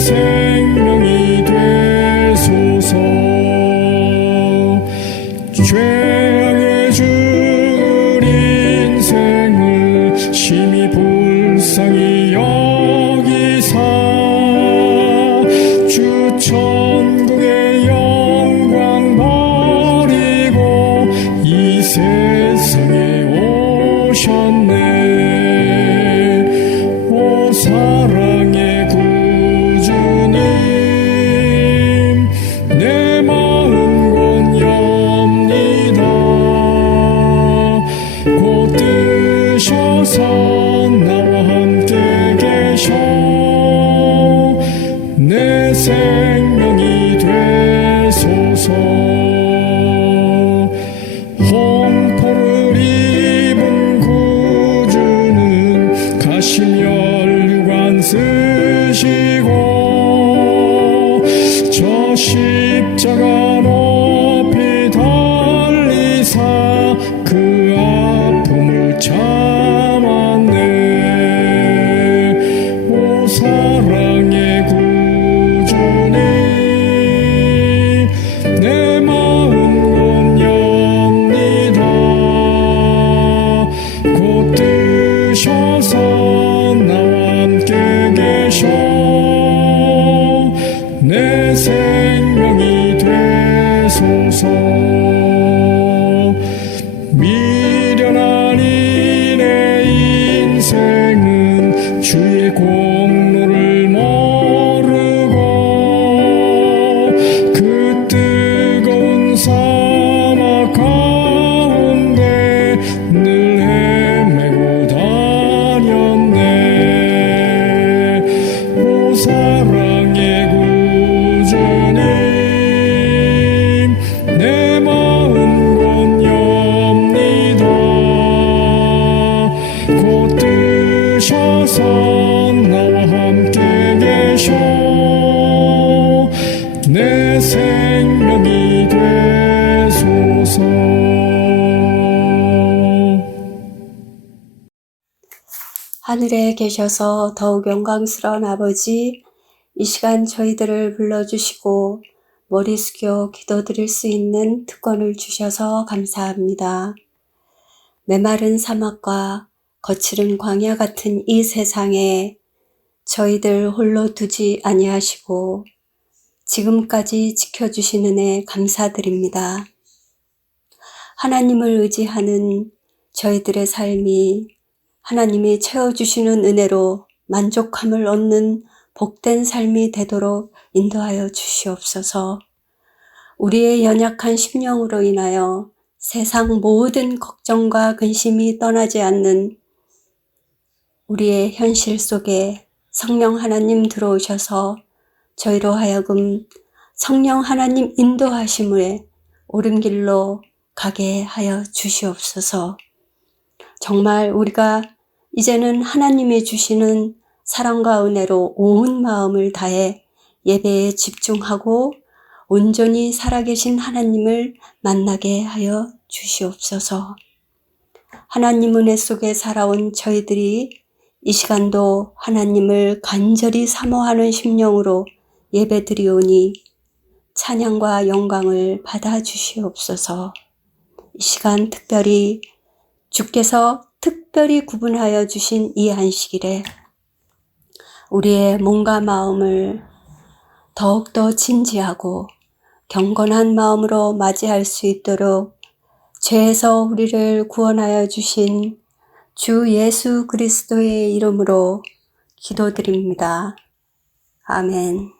생명이 되소서. 죄악의 줄 인생을 심히 불쌍히 여기사 주 천국의 영광 버리고 이 세상에 오셨네. 오 사랑의 구주님, 내 마음 곧 엽니다. 곧 뜨셔서 나와 함께 계셔 내 생명이 되소서. 홍포를 입은 구주는 가시면류관 쓰시고 저 십자가 높이 달리사 그 아픔을 참았네. 오 사랑의 구주님, 내 마음 곧 엽니다. 곧 뜨셔서 나와 함께 계셔 내 생명이 되소서. 미련한 이내 인생은 주의 공로를 모르고 그 뜨거운 사막 가운데 늘 헤매고 다녔네. 오 사랑의 구주님, 내 마음 곧 엽니다. 곧 뜨셔서 나와 함께 계셔 내 생명이 되소서. 하늘에 계셔서 더욱 영광스러운 아버지, 이 시간 저희들을 불러주시고 머리 숙여 기도드릴 수 있는 특권을 주셔서 감사합니다. 메마른 사막과 거칠은 광야 같은 이 세상에 저희들 홀로 두지 아니하시고 지금까지 지켜주신 은혜 감사드립니다. 하나님을 의지하는 저희들의 삶이 하나님이 채워주시는 은혜로 만족함을 얻는 복된 삶이 되도록 인도하여 주시옵소서. 우리의 연약한 심령으로 인하여 세상 모든 걱정과 근심이 떠나지 않는 우리의 현실 속에 성령 하나님 들어오셔서 저희로 하여금 성령 하나님 인도하심에 옳은 길로 가게 하여 주시옵소서. 정말 우리가 이제는 하나님이 주시는 사랑과 은혜로 온 마음을 다해 예배에 집중하고 온전히 살아계신 하나님을 만나게 하여 주시옵소서. 하나님 은혜 속에 살아온 저희들이 이 시간도 하나님을 간절히 사모하는 심령으로 예배드리오니 찬양과 영광을 받아 주시옵소서. 이 시간 특별히 주께서 특별히 구분하여 주신 이 안식일에 우리의 몸과 마음을 더욱더 진지하고 경건한 마음으로 맞이할 수 있도록 죄에서 우리를 구원하여 주신 주 예수 그리스도의 이름으로 기도드립니다. 아멘.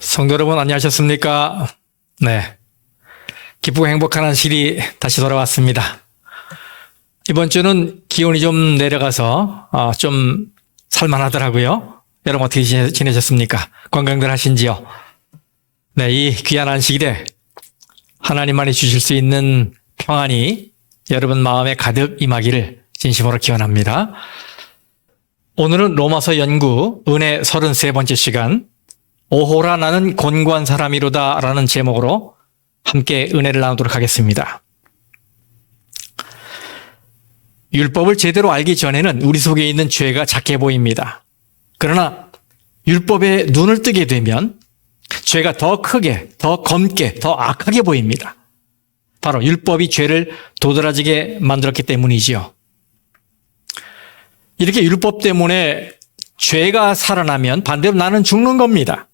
성도 여러분 안녕하셨습니까? 네, 기쁘고 행복한 안식일이 다시 돌아왔습니다. 이번 주는 기온이 좀 내려가서 좀 살만하더라고요. 여러분 어떻게 지내셨습니까? 건강들 하신지요? 네, 이 귀한 안식일에 하나님만이 주실 수 있는 평안이 여러분 마음에 가득 임하기를 진심으로 기원합니다. 오늘은 로마서 연구 은혜 33번째 시간 오호라 나는 곤고한 사람이로다 라는 제목으로 함께 은혜를 나누도록 하겠습니다. 율법을 제대로 알기 전에는 우리 속에 있는 죄가 작게 보입니다. 그러나 율법에 눈을 뜨게 되면 죄가 더 크게, 더 검게, 더 악하게 보입니다. 바로 율법이 죄를 도드라지게 만들었기 때문이지요. 이렇게 율법 때문에 죄가 살아나면 반대로 나는 죽는 겁니다.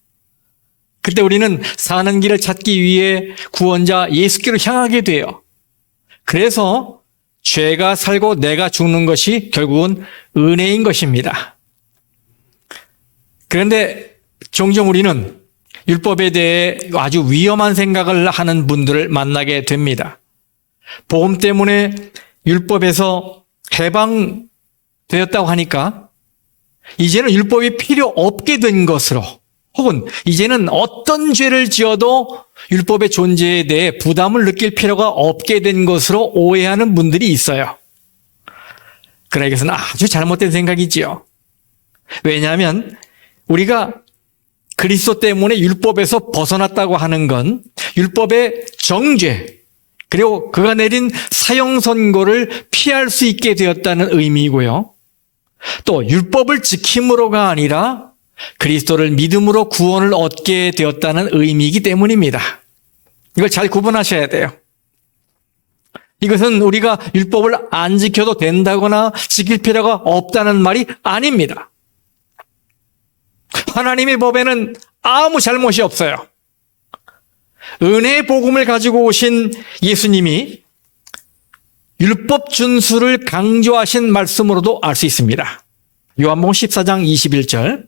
그때 우리는 사는 길을 찾기 위해 구원자 예수께로 향하게 돼요. 그래서 죄가 살고 내가 죽는 것이 결국은 은혜인 것입니다. 그런데 종종 우리는 율법에 대해 아주 위험한 생각을 하는 분들을 만나게 됩니다. 복음 때문에 율법에서 해방되었다고 하니까 이제는 율법이 필요 없게 된 것으로, 혹은 이제는 어떤 죄를 지어도 율법의 존재에 대해 부담을 느낄 필요가 없게 된 것으로 오해하는 분들이 있어요. 그러나 이것은 아주 잘못된 생각이지요. 왜냐하면 우리가 그리스도 때문에 율법에서 벗어났다고 하는 건 율법의 정죄, 그리고 그가 내린 사형 선고를 피할 수 있게 되었다는 의미이고요. 또 율법을 지킴으로가 아니라 그리스도를 믿음으로 구원을 얻게 되었다는 의미이기 때문입니다. 이걸 잘 구분하셔야 돼요. 이것은 우리가 율법을 안 지켜도 된다거나 지킬 필요가 없다는 말이 아닙니다. 하나님의 법에는 아무 잘못이 없어요. 은혜의 복음을 가지고 오신 예수님이 율법 준수를 강조하신 말씀으로도 알 수 있습니다. 요한복음 14장 21절,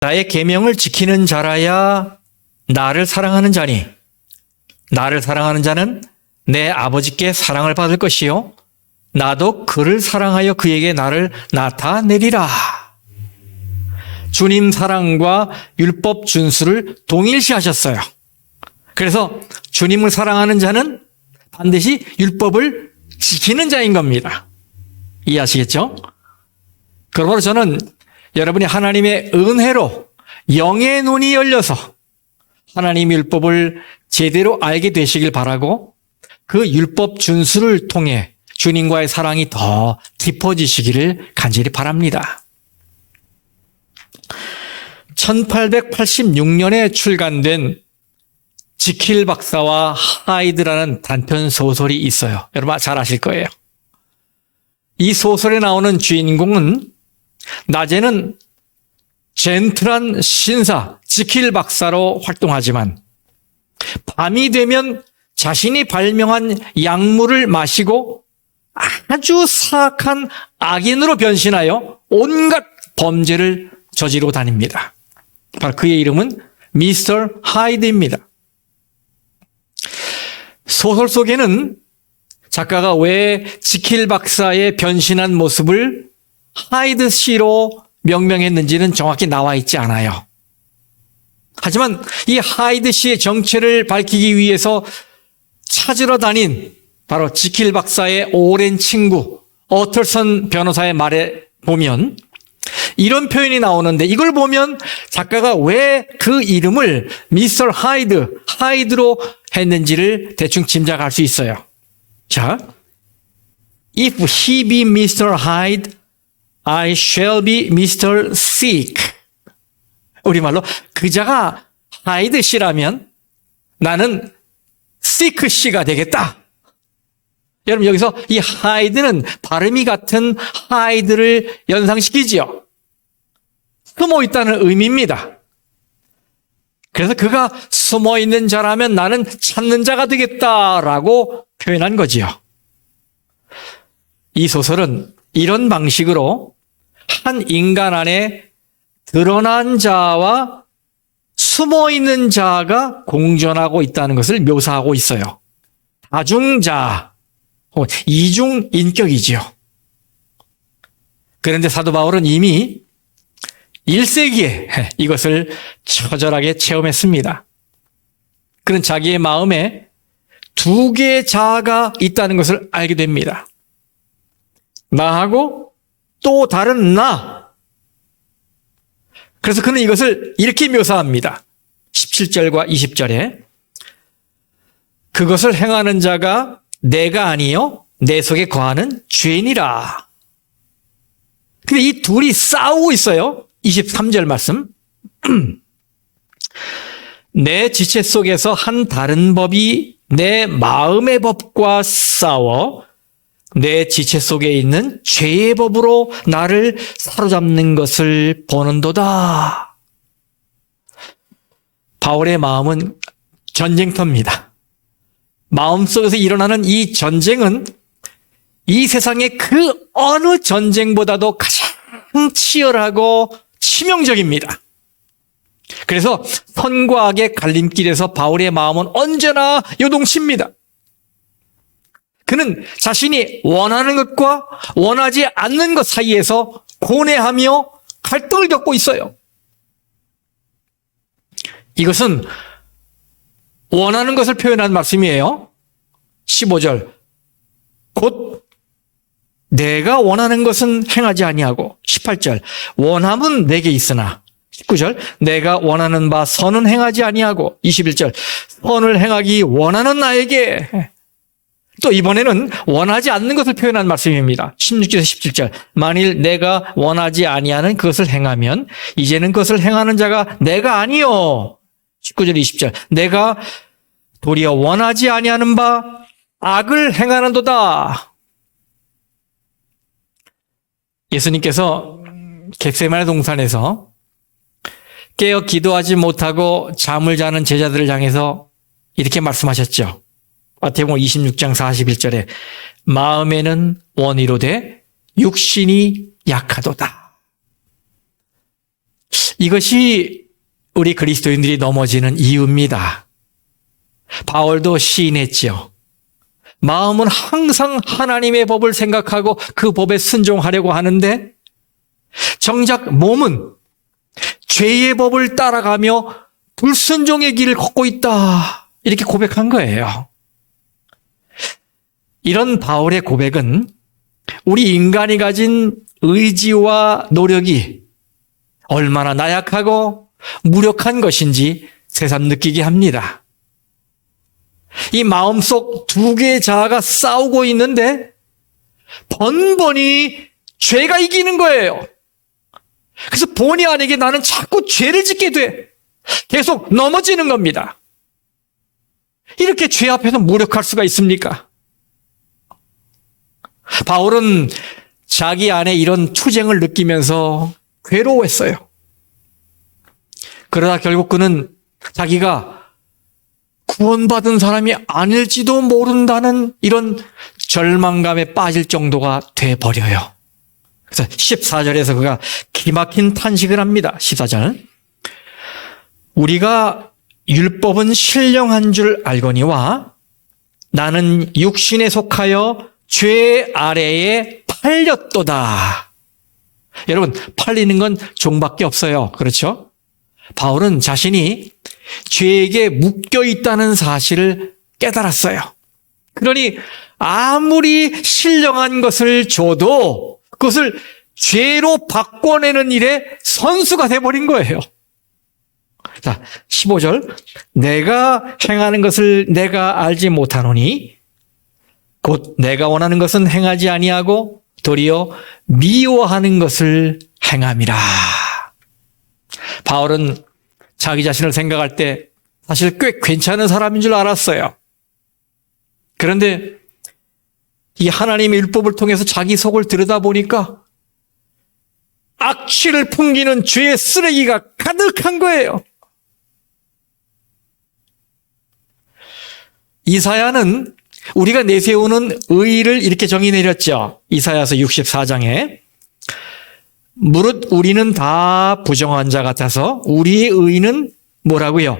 나의 계명을 지키는 자라야 나를 사랑하는 자니 나를 사랑하는 자는 내 아버지께 사랑을 받을 것이요 나도 그를 사랑하여 그에게 나를 나타내리라. 주님 사랑과 율법 준수를 동일시하셨어요. 그래서 주님을 사랑하는 자는 반드시 율법을 지키는 자인 겁니다. 이해하시겠죠? 그러므로 저는 여러분이 하나님의 은혜로 영의 눈이 열려서 하나님의 율법을 제대로 알게 되시길 바라고 그 율법 준수를 통해 주님과의 사랑이 더 깊어지시기를 간절히 바랍니다. 1886년에 출간된 지킬 박사와 하이드라는 단편 소설이 있어요. 여러분 잘 아실 거예요. 이 소설에 나오는 주인공은 낮에는 젠틀한 신사 지킬 박사로 활동하지만 밤이 되면 자신이 발명한 약물을 마시고 아주 사악한 악인으로 변신하여 온갖 범죄를 저지르고 다닙니다. 바로 그의 이름은 미스터 하이드입니다. 소설 속에는 작가가 왜 지킬 박사의 변신한 모습을 하이드 씨로 명명했는지는 정확히 나와 있지 않아요. 하지만 이 하이드 씨의 정체를 밝히기 위해서 찾으러 다닌 바로 지킬 박사의 오랜 친구 어털선 변호사의 말에 보면 이런 표현이 나오는데, 이걸 보면 작가가 왜 그 이름을 미스터 하이드로 했는지를 대충 짐작할 수 있어요. 자, If he be Mr. Hyde, I shall be Mr. Sick. 우리말로 그자가 하이드 씨라면 나는 시크 씨가 되겠다. 여러분 여기서 이 하이드는 발음이 같은 하이드를 연상시키지요. 숨어 있다는 의미입니다. 그래서 그가 숨어 있는 자라면 나는 찾는 자가 되겠다라고 표현한 거지요. 이 소설은 이런 방식으로 한 인간 안에 드러난 자와 숨어 있는 자가 공존하고 있다는 것을 묘사하고 있어요. 다중자, 이중인격이지요. 그런데 사도 바울은 이미 1세기에 이것을 처절하게 체험했습니다. 그는 자기의 마음에 두 개의 자아가 있다는 것을 알게 됩니다. 나하고 또 다른 나. 그래서 그는 이것을 이렇게 묘사합니다. 17절과 20절에 그것을 행하는 자가 내가 아니요 내 속에 거하는 죄인이라. 근데 이 둘이 싸우고 있어요. 23절 말씀. 내 지체 속에서 한 다른 법이 내 마음의 법과 싸워 내 지체 속에 있는 죄의 법으로 나를 사로잡는 것을 보는도다. 바울의 마음은 전쟁터입니다. 마음속에서 일어나는 이 전쟁은 이 세상의 그 어느 전쟁보다도 가장 치열하고 치명적입니다. 그래서 선과 악의 갈림길에서 바울의 마음은 언제나 요동칩니다. 그는 자신이 원하는 것과 원하지 않는 것 사이에서 고뇌하며 갈등을 겪고 있어요. 이것은 원하는 것을 표현한 말씀이에요. 15절. 곧 내가 원하는 것은 행하지 아니하고 18절. 원함은 내게 있으나 19절. 내가 원하는 바 선은 행하지 아니하고 21절. 선을 행하기 원하는 나에게 또 이번에는 원하지 않는 것을 표현한 말씀입니다. 16절에서 17절. 만일 내가 원하지 아니하는 그것을 행하면 이제는 그것을 행하는 자가 내가 아니요. 19절 20절. 내가 도리어 원하지 아니하는 바 악을 행하는도다. 예수님께서 겟세마네 동산에서 깨어 기도하지 못하고 잠을 자는 제자들을 향해서 이렇게 말씀하셨죠. 마태복음 26장 41절에 마음에는 원이로되 육신이 약하도다. 이것이 우리 그리스도인들이 넘어지는 이유입니다. 바울도 시인했지요. 마음은 항상 하나님의 법을 생각하고 그 법에 순종하려고 하는데 정작 몸은 죄의 법을 따라가며 불순종의 길을 걷고 있다. 이렇게 고백한 거예요. 이런 바울의 고백은 우리 인간이 가진 의지와 노력이 얼마나 나약하고 무력한 것인지 새삼 느끼게 합니다. 이 마음속 두 개의 자아가 싸우고 있는데 번번이 죄가 이기는 거예요. 그래서 본의 아니게 나는 자꾸 죄를 짓게 돼. 계속 넘어지는 겁니다. 이렇게 죄 앞에서 무력할 수가 있습니까? 바울은 자기 안에 이런 투쟁을 느끼면서 괴로워했어요. 그러다 결국 그는 자기가 구원받은 사람이 아닐지도 모른다는 이런 절망감에 빠질 정도가 돼버려요. 그래서 14절에서 그가 기막힌 탄식을 합니다. 14절. 우리가 율법은 신령한 줄 알거니와 나는 육신에 속하여 죄 아래에 팔렸도다. 여러분, 팔리는 건 종밖에 없어요. 그렇죠? 바울은 자신이 죄에게 묶여 있다는 사실을 깨달았어요. 그러니 아무리 신령한 것을 줘도 그것을 죄로 바꿔내는 일에 선수가 돼버린 거예요. 자, 15절. 내가 행하는 것을 내가 알지 못하노니 곧 내가 원하는 것은 행하지 아니하고 도리어 미워하는 것을 행함이라. 바울은 자기 자신을 생각할 때 사실 꽤 괜찮은 사람인 줄 알았어요. 그런데 이 하나님의 율법을 통해서 자기 속을 들여다보니까 악취를 풍기는 죄의 쓰레기가 가득한 거예요. 이사야는 우리가 내세우는 의의를 이렇게 정의 내렸죠. 이사야서 64장에 무릇 우리는 다 부정한 자 같아서 우리의 의의는 뭐라고요?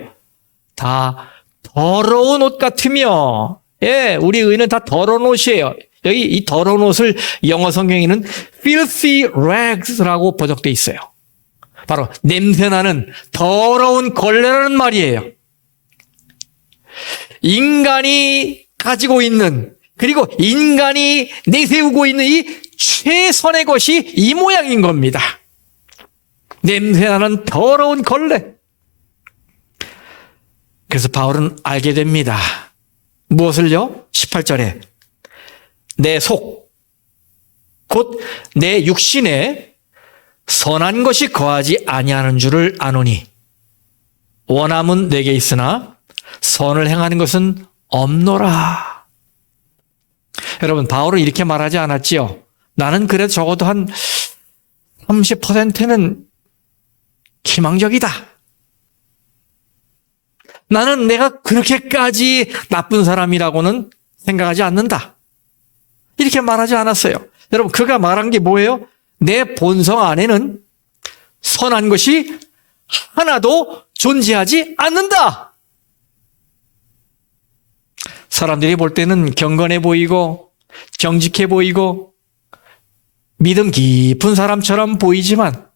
다 더러운 옷 같으며, 예, 우리 의의는 다 더러운 옷이에요. 여기 이 더러운 옷을 영어 성경에는 filthy rags라고 번역되어 있어요. 바로 냄새나는 더러운 걸레라는 말이에요. 인간이 가지고 있는, 그리고 인간이 내세우고 있는 이 최선의 것이 이 모양인 겁니다. 냄새나는 더러운 걸레. 그래서 바울은 알게 됩니다. 무엇을요? 18절에 내 속, 곧 내 육신에 선한 것이 거하지 아니하는 줄을 아노니 원함은 내게 있으나 선을 행하는 것은 없노라. 여러분, 바울은 이렇게 말하지 않았지요. 나는 그래도 적어도 한 30%는 희망적이다. 나는 내가 그렇게까지 나쁜 사람이라고는 생각하지 않는다. 이렇게 말하지 않았어요. 여러분, 그가 말한 게 뭐예요? 내 본성 안에는 선한 것이 하나도 존재하지 않는다. 사람들이 볼 때는 경건해 보이고 정직해 보이고 믿음 깊은 사람처럼 보이지만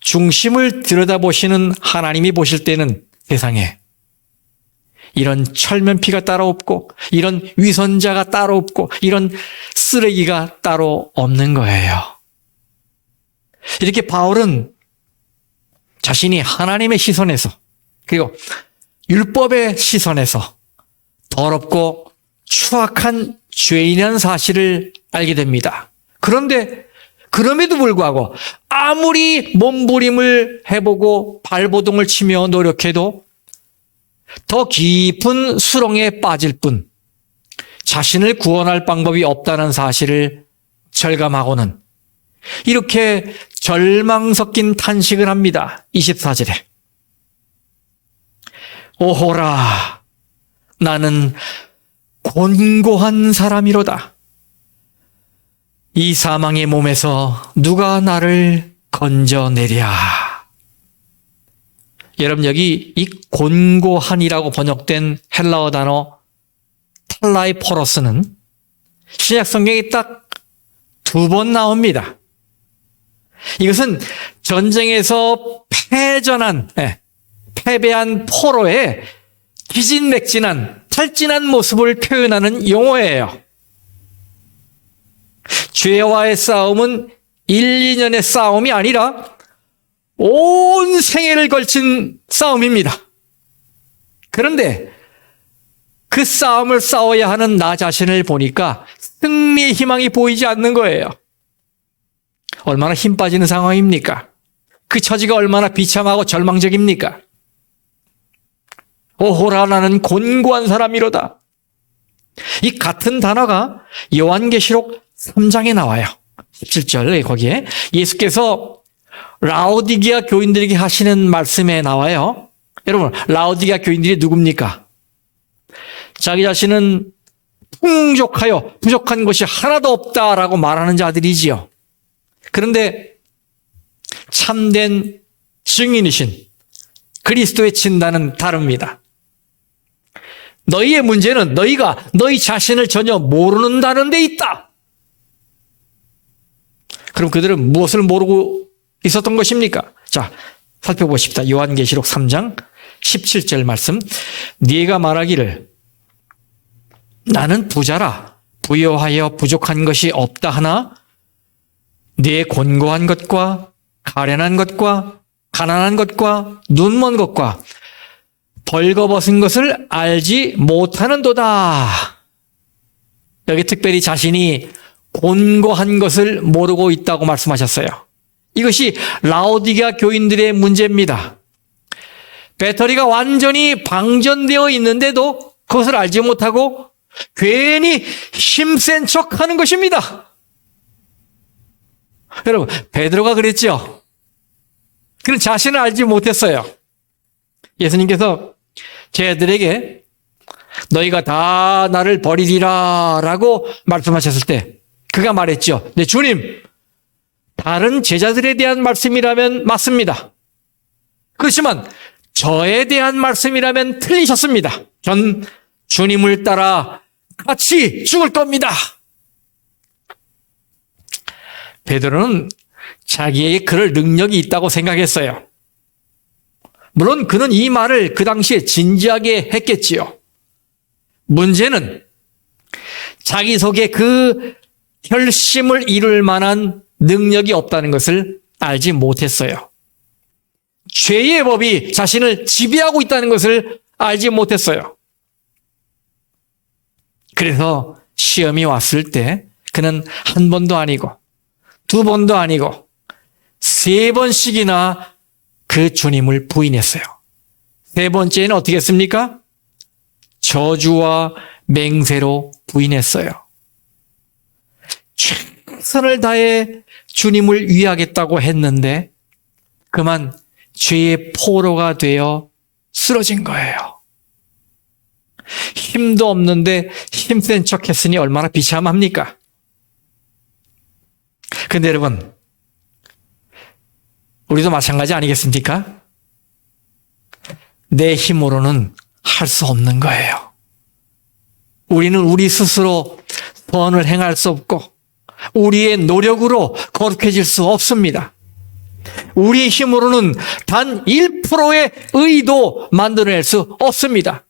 중심을 들여다보시는 하나님이 보실 때는 세상에 이런 철면피가 따로 없고 이런 위선자가 따로 없고 이런 쓰레기가 따로 없는 거예요. 이렇게 바울은 자신이 하나님의 시선에서 그리고 율법의 시선에서 더럽고 추악한 죄인이라는 사실을 알게 됩니다. 그런데 그럼에도 불구하고 아무리 몸부림을 해보고 발버둥을 치며 노력해도 더 깊은 수렁에 빠질 뿐 자신을 구원할 방법이 없다는 사실을 절감하고는 이렇게 절망 섞인 탄식을 합니다. 24절에 오호라 나는 곤고한 사람이로다. 이 사망의 몸에서 누가 나를 건져내랴. 여러분, 여기 이 곤고한이라고 번역된 헬라어 단어 탈라이포로스는 신약 성경에 딱 2번 나옵니다. 이것은 전쟁에서 패배한 포로의 기진맥진한 탈진한 모습을 표현하는 용어예요. 죄와의 싸움은 1, 2년의 싸움이 아니라 온 생애를 걸친 싸움입니다. 그런데 그 싸움을 싸워야 하는 나 자신을 보니까 승리의 희망이 보이지 않는 거예요. 얼마나 힘 빠지는 상황입니까? 그 처지가 얼마나 비참하고 절망적입니까? 오호라 나는 곤고한 사람이로다. 이 같은 단어가 요한계시록 3장에 나와요. 17절 거기에 예수께서 라오디게아 교인들에게 하시는 말씀에 나와요. 여러분, 라오디게아 교인들이 누굽니까? 자기 자신은 풍족하여 부족한 것이 하나도 없다라고 말하는 자들이지요. 그런데 참된 증인이신 그리스도의 진단은 다릅니다. 너희의 문제는 너희가 너희 자신을 전혀 모르는다는 데 있다. 그럼 그들은 무엇을 모르고 있었던 것입니까? 자, 살펴보십시다. 요한계시록 3장 17절 말씀. 네가 말하기를 나는 부자라 부여하여 부족한 것이 없다 하나 네 곤고한 것과 가련한 것과 가난한 것과 눈먼 것과 벌거벗은 것을 알지 못하는도다. 여기 특별히 자신이 곤고한 것을 모르고 있다고 말씀하셨어요. 이것이 라오디게아 교인들의 문제입니다. 배터리가 완전히 방전되어 있는데도 그것을 알지 못하고 괜히 힘센 척하는 것입니다. 여러분, 베드로가 그랬죠. 그는 자신을 알지 못했어요. 예수님께서 쟤들에게 너희가 다 나를 버리리라 라고 말씀하셨을 때 그가 말했죠. 네, 주님, 다른 제자들에 대한 말씀이라면 맞습니다. 그렇지만 저에 대한 말씀이라면 틀리셨습니다. 전 주님을 따라 같이 죽을 겁니다. 베드로는 자기에게 그럴 능력이 있다고 생각했어요. 물론 그는 이 말을 그 당시에 진지하게 했겠지요. 문제는 자기 속에 그 결심을 이룰 만한 능력이 없다는 것을 알지 못했어요. 죄의 법이 자신을 지배하고 있다는 것을 알지 못했어요. 그래서 시험이 왔을 때 그는 한 번도 아니고 두 번도 아니고 세 번씩이나 그 주님을 부인했어요. 세 번째는 어떻게 했습니까? 저주와 맹세로 부인했어요. 최선을 다해 주님을 위하겠다고 했는데 그만 죄의 포로가 되어 쓰러진 거예요. 힘도 없는데 힘센 척 했으니 얼마나 비참합니까? 근데 여러분, 우리도 마찬가지 아니겠습니까? 내 힘으로는 할 수 없는 거예요. 우리는 우리 스스로 선을 행할 수 없고 우리의 노력으로 거룩해질 수 없습니다. 우리의 힘으로는 단 1%의 의도 만들어낼 수 없습니다.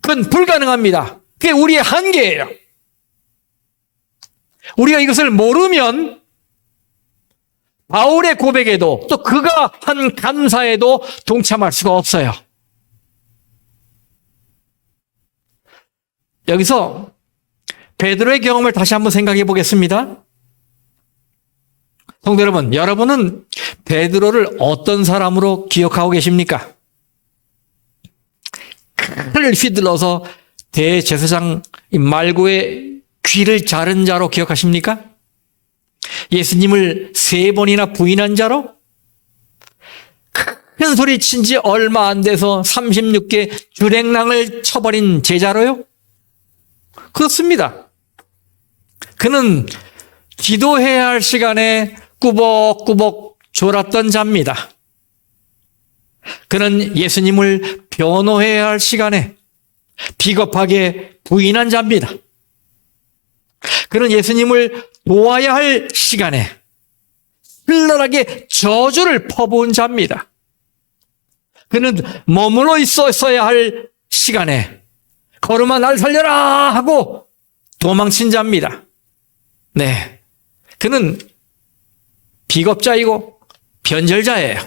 그건 불가능합니다. 그게 우리의 한계예요. 우리가 이것을 모르면 바울의 고백에도 또 그가 한 감사에도 동참할 수가 없어요. 여기서 베드로의 경험을 다시 한번 생각해 보겠습니다. 성도 여러분, 여러분은 베드로를 어떤 사람으로 기억하고 계십니까? 칼을 휘둘러서 대제사장 말고의 귀를 자른 자로 기억하십니까? 예수님을 3번이나 부인한 자로? 큰 소리 친 지 얼마 안 돼서 36개 주랭랑을 쳐버린 제자로요? 그렇습니다. 그는 기도해야 할 시간에 꾸벅꾸벅 졸았던 자입니다. 그는 예수님을 변호해야 할 시간에 비겁하게 부인한 자입니다. 그는 예수님을 도와야 할 시간에 신랄하게 저주를 퍼부은 자입니다. 그는 머물러 있었어야 할 시간에 걸음아 날 살려라 하고 도망친 자입니다. 네, 그는 비겁자이고 변절자예요.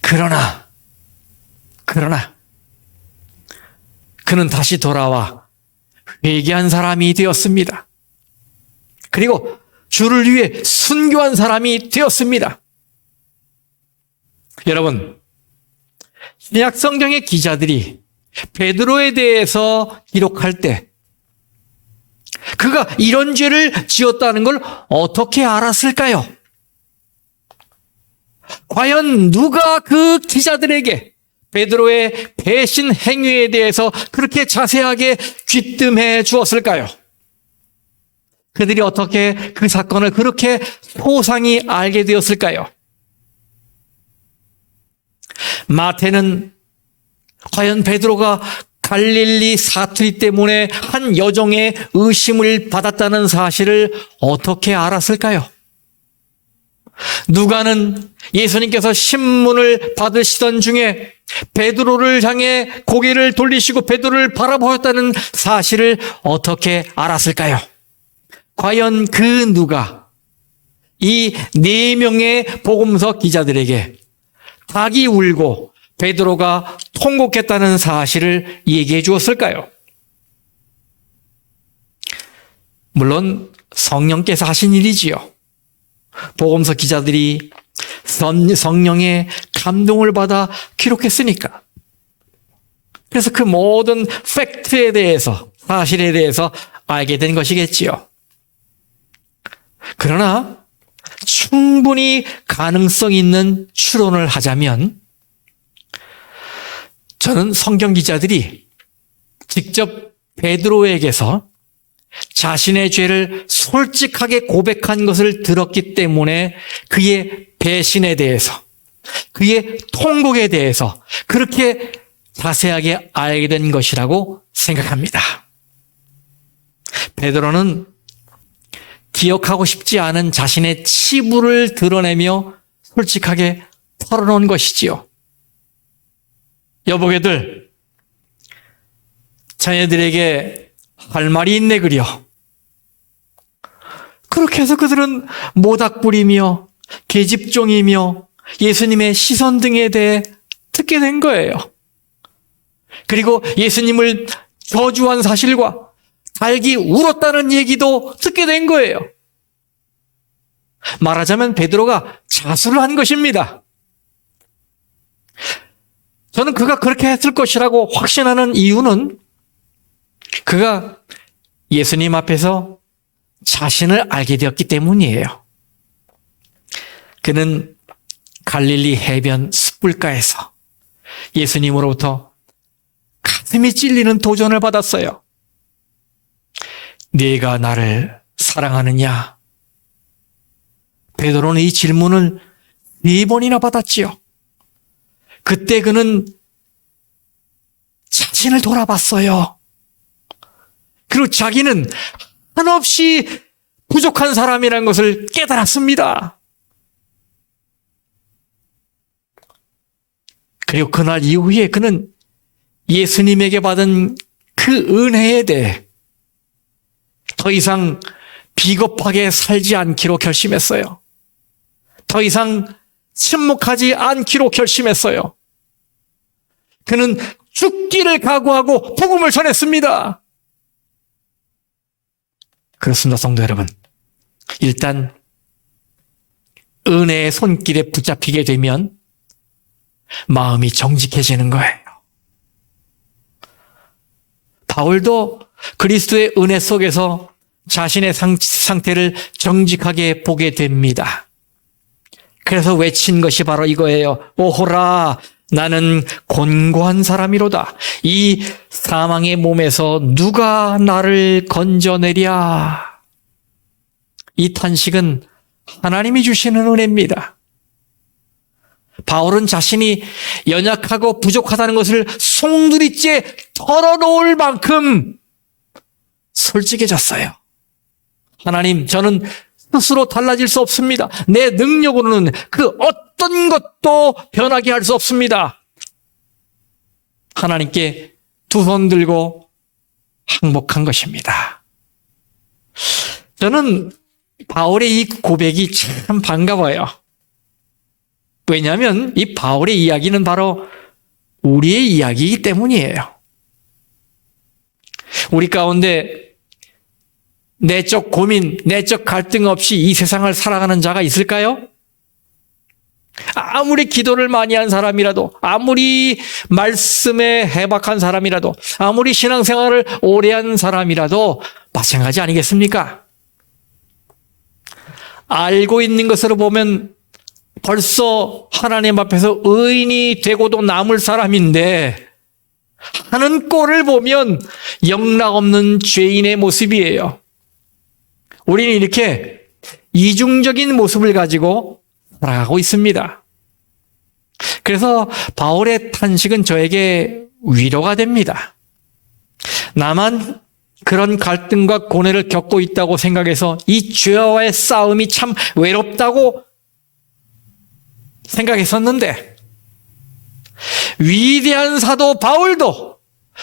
그러나 그는 다시 돌아와 회개한 사람이 되었습니다. 그리고 주를 위해 순교한 사람이 되었습니다. 여러분, 신약 성경의 기자들이 베드로에 대해서 기록할 때 그가 이런 죄를 지었다는 걸 어떻게 알았을까요? 과연 누가 그 기자들에게 베드로의 배신 행위에 대해서 그렇게 자세하게 귀뜸해 주었을까요? 그들이 어떻게 그 사건을 그렇게 소상히 알게 되었을까요? 마태는 과연 베드로가 갈릴리 사투리 때문에 한 여종의 의심을 받았다는 사실을 어떻게 알았을까요? 누가는 예수님께서 신문을 받으시던 중에 베드로를 향해 고개를 돌리시고 베드로를 바라보았다는 사실을 어떻게 알았을까요? 과연 그 누가 이 4명의 복음서 기자들에게 닭이 울고 베드로가 통곡했다는 사실을 얘기해 주었을까요? 물론 성령께서 하신 일이지요. 복음서 기자들이 성령의 감동을 받아 기록했으니까. 그래서 그 모든 팩트에 대해서, 사실에 대해서 알게 된 것이겠지요. 그러나 충분히 가능성 있는 추론을 하자면 저는 성경 기자들이 직접 베드로에게서 자신의 죄를 솔직하게 고백한 것을 들었기 때문에 그의 배신에 대해서, 그의 통곡에 대해서 그렇게 자세하게 알게 된 것이라고 생각합니다. 베드로는 기억하고 싶지 않은 자신의 치부를 드러내며 솔직하게 털어놓은 것이지요. 여보게들, 자녀들에게 할 말이 있네 그려. 그렇게 해서 그들은 모닥불이며 계집종이며 예수님의 시선 등에 대해 듣게 된 거예요. 그리고 예수님을 저주한 사실과 달기 울었다는 얘기도 듣게 된 거예요. 말하자면 베드로가 자수를 한 것입니다. 저는 그가 그렇게 했을 것이라고 확신하는 이유는 그가 예수님 앞에서 자신을 알게 되었기 때문이에요. 그는 갈릴리 해변 숯불가에서 예수님으로부터 가슴이 찔리는 도전을 받았어요. 네가 나를 사랑하느냐? 베드로는 이 질문을 4번이나 받았지요. 그때 그는 자신을 돌아봤어요. 그리고 자기는 한없이 부족한 사람이라는 것을 깨달았습니다. 그리고 그날 이후에 그는 예수님에게 받은 그 은혜에 대해 더 이상 비겁하게 살지 않기로 결심했어요. 더 이상 침묵하지 않기로 결심했어요. 그는 죽기를 각오하고 복음을 전했습니다. 그렇습니다, 성도 여러분. 일단 은혜의 손길에 붙잡히게 되면 마음이 정직해지는 거예요. 바울도 그리스도의 은혜 속에서 자신의 상태를 정직하게 보게 됩니다. 그래서 외친 것이 바로 이거예요. 오호라, 나는 곤고한 사람이로다. 이 사망의 몸에서 누가 나를 건져내랴. 이 탄식은 하나님이 주시는 은혜입니다. 바울은 자신이 연약하고 부족하다는 것을 송두리째 털어놓을 만큼 솔직해졌어요. 하나님, 저는 스스로 달라질 수 없습니다. 내 능력으로는 그 어떤 것도 변하게 할 수 없습니다. 하나님께 두 손 들고 항복한 것입니다. 저는 바울의 이 고백이 참 반가워요. 왜냐하면 이 바울의 이야기는 바로 우리의 이야기이기 때문이에요. 우리 가운데 내적 고민, 내적 갈등 없이 이 세상을 살아가는 자가 있을까요? 아무리 기도를 많이 한 사람이라도, 아무리 말씀에 해박한 사람이라도, 아무리 신앙생활을 오래 한 사람이라도 마찬가지 아니겠습니까? 알고 있는 것으로 보면 벌써 하나님 앞에서 의인이 되고도 남을 사람인데 하는 꼴을 보면 영락없는 죄인의 모습이에요. 우리는 이렇게 이중적인 모습을 가지고 살아가고 있습니다. 그래서 바울의 탄식은 저에게 위로가 됩니다. 나만 그런 갈등과 고뇌를 겪고 있다고 생각해서 이 죄와의 싸움이 참 외롭다고 생각했었는데 위대한 사도 바울도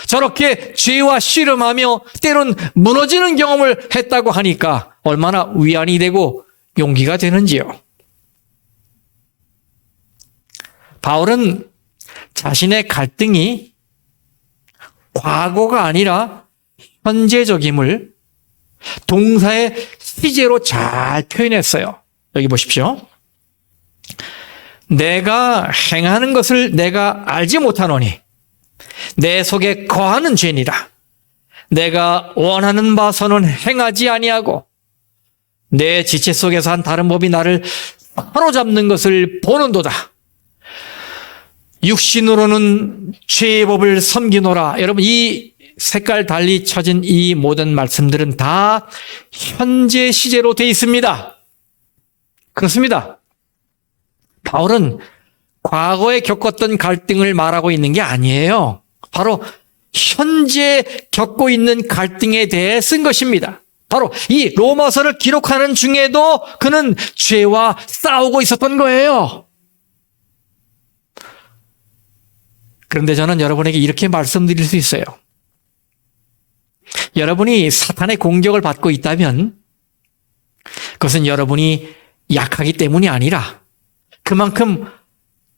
저렇게 죄와 씨름하며 때론 무너지는 경험을 했다고 하니까 얼마나 위안이 되고 용기가 되는지요. 바울은 자신의 갈등이 과거가 아니라 현재적임을 동사의 시제로 잘 표현했어요. 여기 보십시오. 내가 행하는 것을 내가 알지 못하노니 내 속에 거하는 죄니라. 내가 원하는 바서는 행하지 아니하고 내 지체 속에서 한 다른 법이 나를 사로잡는 것을 보는도다. 육신으로는 죄의 법을 섬기노라. 여러분, 이 색깔 달리 쳐진 이 모든 말씀들은 다 현재 시제로 되어 있습니다. 그렇습니다. 바울은 과거에 겪었던 갈등을 말하고 있는 게 아니에요. 바로 현재 겪고 있는 갈등에 대해 쓴 것입니다. 바로 이 로마서를 기록하는 중에도 그는 죄와 싸우고 있었던 거예요. 그런데 저는 여러분에게 이렇게 말씀드릴 수 있어요. 여러분이 사탄의 공격을 받고 있다면 그것은 여러분이 약하기 때문이 아니라 그만큼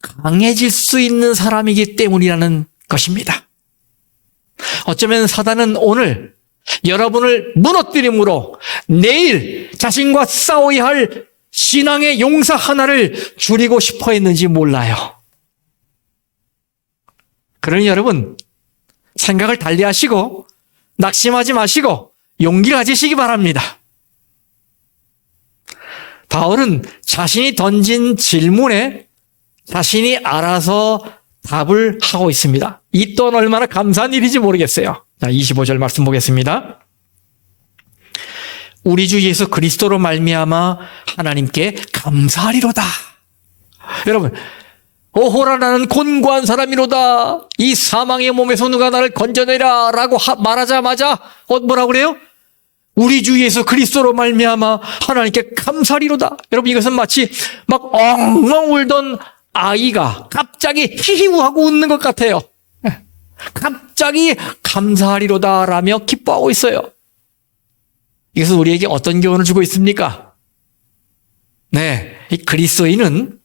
강해질 수 있는 사람이기 때문이라는 것입니다. 어쩌면 사단은 오늘 여러분을 무너뜨림으로 내일 자신과 싸워야 할 신앙의 용사 하나를 줄이고 싶어 했는지 몰라요. 그러니 여러분, 생각을 달리하시고 낙심하지 마시고 용기를 가지시기 바랍니다. 바울은 자신이 던진 질문에 자신이 알아서 답을 하고 있습니다. 이 또한 얼마나 감사한 일인지 모르겠어요. 자, 25절 말씀 보겠습니다. 우리 주 예수 그리스도로 말미암아 하나님께 감사하리로다. 여러분, 오호라 나는 곤고한 사람이로다. 이 사망의 몸에서 누가 나를 건져내라 라고 말하자마자 뭐라고 그래요? 우리 주 예수 그리스도로 말미암아 하나님께 감사하리로다. 여러분, 이것은 마치 막 엉엉 울던 아이가 갑자기 히히우하고 웃는 것 같아요. 갑자기 감사하리로다 라며 기뻐하고 있어요. 이것은 우리에게 어떤 교훈을 주고 있습니까? 네, 이 그리스도인은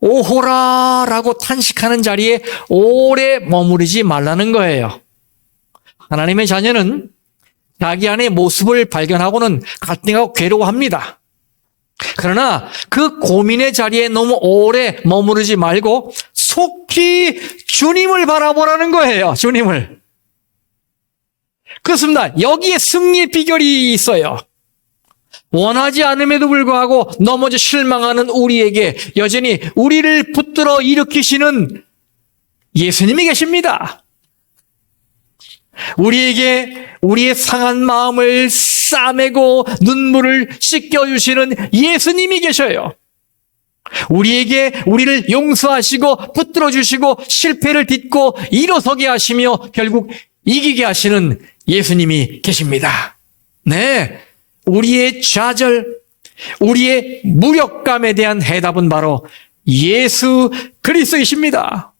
오호라 라고 탄식하는 자리에 오래 머무르지 말라는 거예요. 하나님의 자녀는 자기 안의 모습을 발견하고는 갈등하고 괴로워합니다. 그러나 그 고민의 자리에 너무 오래 머무르지 말고 속히 주님을 바라보라는 거예요. 주님을. 그렇습니다. 여기에 승리의 비결이 있어요. 원하지 않음에도 불구하고 넘어져 실망하는 우리에게 여전히 우리를 붙들어 일으키시는 예수님이 계십니다. 우리에게 우리의 상한 마음을 싸매고 눈물을 씻겨주시는 예수님이 계셔요. 우리에게 우리를 용서하시고 붙들어 주시고 실패를 딛고 일어서게 하시며 결국 이기게 하시는 예수님이 계십니다. 네, 우리의 좌절, 우리의 무력감에 대한 해답은 바로 예수 그리스도이십니다.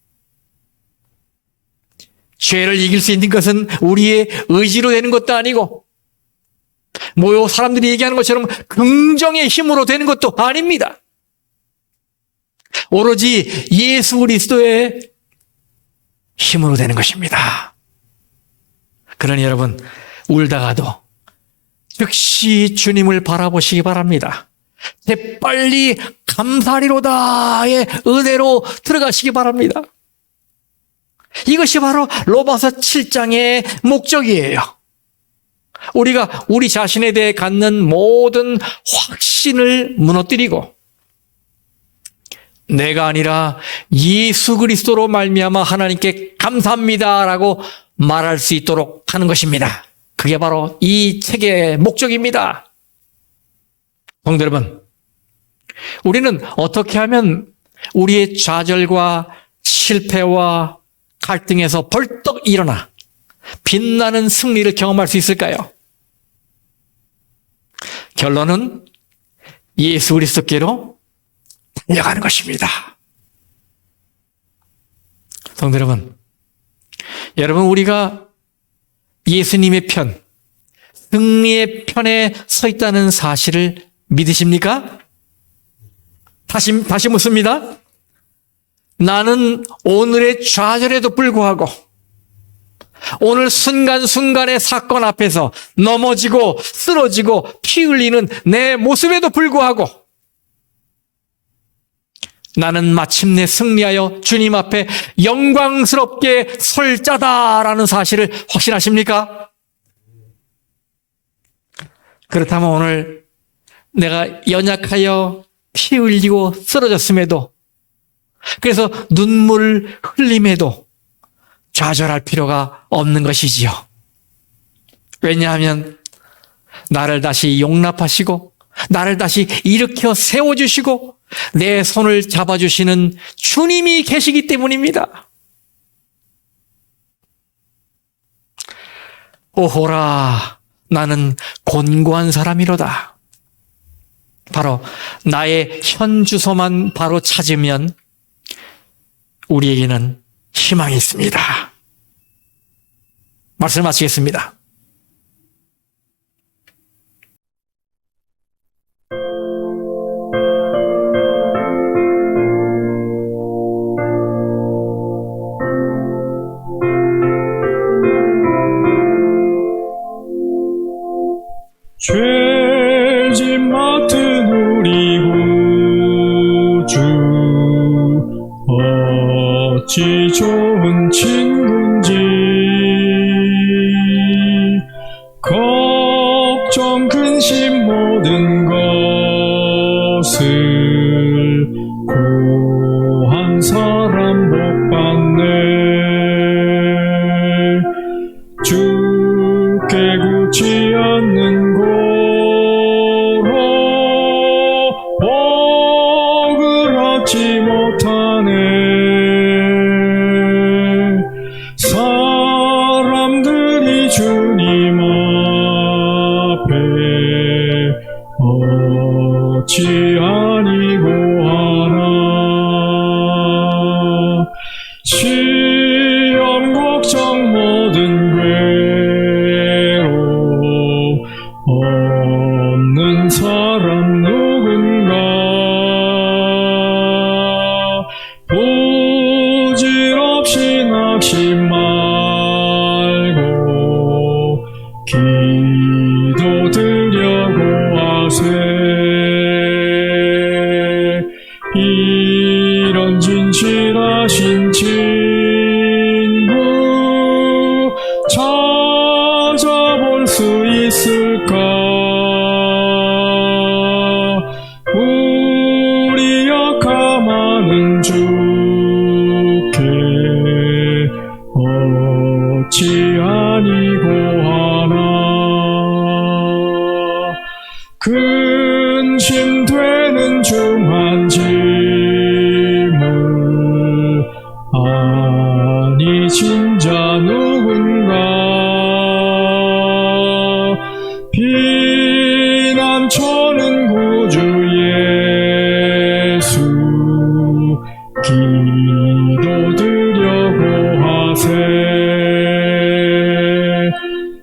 죄를 이길 수 있는 것은 우리의 의지로 되는 것도 아니고 사람들이 얘기하는 것처럼 긍정의 힘으로 되는 것도 아닙니다. 오로지 예수 그리스도의 힘으로 되는 것입니다. 그러니 여러분, 울다가도 즉시 주님을 바라보시기 바랍니다. 재빨리 감사리로다의 은혜로 들어가시기 바랍니다. 이것이 바로 로마서 7장의 목적이에요. 우리가 우리 자신에 대해 갖는 모든 확신을 무너뜨리고 내가 아니라 예수 그리스도로 말미암아 하나님께 감사합니다라고 말할 수 있도록 하는 것입니다. 그게 바로 이 책의 목적입니다. 성도 여러분, 우리는 어떻게 하면 우리의 좌절과 실패와 갈등에서 벌떡 일어나 빛나는 승리를 경험할 수 있을까요? 결론은 예수 그리스도께로 달려가는 것입니다. 성도 여러분, 우리가 예수님의 편, 승리의 편에 서 있다는 사실을 믿으십니까? 다시 묻습니다. 나는 오늘의 좌절에도 불구하고 오늘 순간순간의 사건 앞에서 넘어지고 쓰러지고 피 흘리는 내 모습에도 불구하고 나는 마침내 승리하여 주님 앞에 영광스럽게 설 자다라는 사실을 확신하십니까? 그렇다면 오늘 내가 연약하여 피 흘리고 쓰러졌음에도, 그래서 눈물 흘림에도 좌절할 필요가 없는 것이지요. 왜냐하면 나를 다시 용납하시고 나를 다시 일으켜 세워주시고 내 손을 잡아주시는 주님이 계시기 때문입니다. 오호라, 나는 곤고한 사람이로다. 바로 나의 현 주소만 바로 찾으면 우리에게는 희망이 있습니다. 말씀을 마치겠습니다. 어찌 좋은 친구인지 걱정 근심 모든 것을 고한 사람 복 받네. 주께 굳지 않는 고로 복을 얻지 못하네. 사람들이 주님 앞에 어찌 아니고 하나. 시험 걱정 모든 괴로 없는 사람 누군가. 부질없이 낙심 말고 기도드려고 하세. 이런 진실하신 친구 찾아볼 수 있을까. 우리 약함하는 주께 어찌 아니고 하나. 근심되는 중한 짐을 아니 진자 누군가. 피난처는 구주 예수 기도드려고 하세.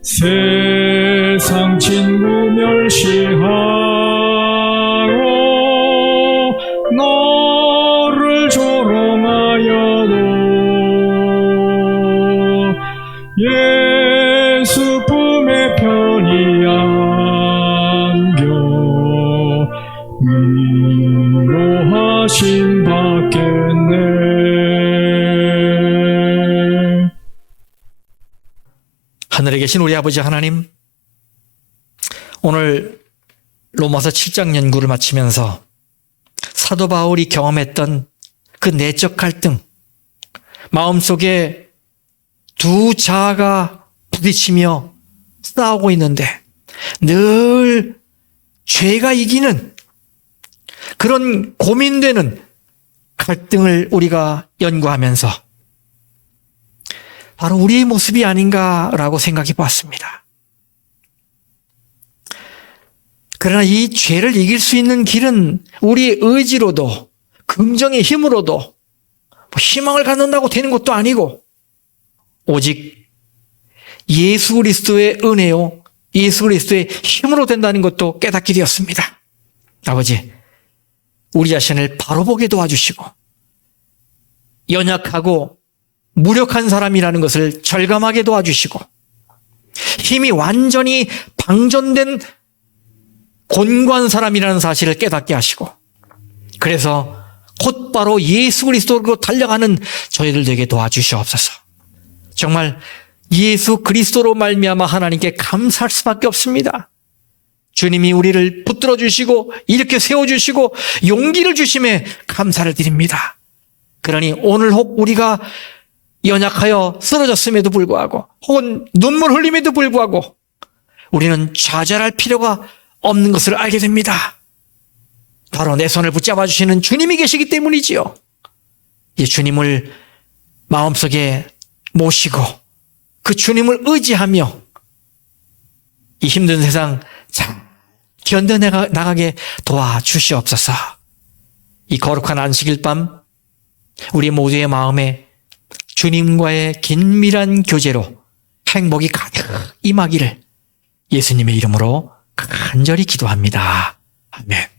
세상 친구 멸시하고 너를 조롱하여도 예수 품에 편히 안겨 위로하심 받겠네. 하늘에 계신 우리 아버지 하나님, 오늘 로마서 7장 연구를 마치면서 사도 바울이 경험했던 그 내적 갈등, 마음속에 두 자아가 부딪히며 싸우고 있는데 늘 죄가 이기는 그런 고민되는 갈등을 우리가 연구하면서 바로 우리의 모습이 아닌가라고 생각해 보았습니다. 그러나 이 죄를 이길 수 있는 길은 우리의 의지로도 긍정의 힘으로도 희망을 갖는다고 되는 것도 아니고 오직 예수 그리스도의 은혜요, 예수 그리스도의 힘으로 된다는 것도 깨닫게 되었습니다. 아버지, 우리 자신을 바로 보게 도와주시고 연약하고 무력한 사람이라는 것을 절감하게 도와주시고 힘이 완전히 방전된 곤고한 사람이라는 사실을 깨닫게 하시고 그래서 곧바로 예수 그리스도로 달려가는 저희들 되게 도와주시옵소서. 정말 예수 그리스도로 말미암아 하나님께 감사할 수밖에 없습니다. 주님이 우리를 붙들어 주시고 이렇게 세워주시고 용기를 주심에 감사를 드립니다. 그러니 오늘 혹 우리가 연약하여 쓰러졌음에도 불구하고 혹은 눈물 흘림에도 불구하고 우리는 좌절할 필요가 없는 것을 알게 됩니다. 바로 내 손을 붙잡아 주시는 주님이 계시기 때문이지요. 이 주님을 마음속에 모시고 그 주님을 의지하며 이 힘든 세상 잘 견뎌나가게 도와주시옵소서. 이 거룩한 안식일 밤 우리 모두의 마음에 주님과의 긴밀한 교제로 행복이 가득 임하기를 예수님의 이름으로 간절히 기도합니다. 아멘.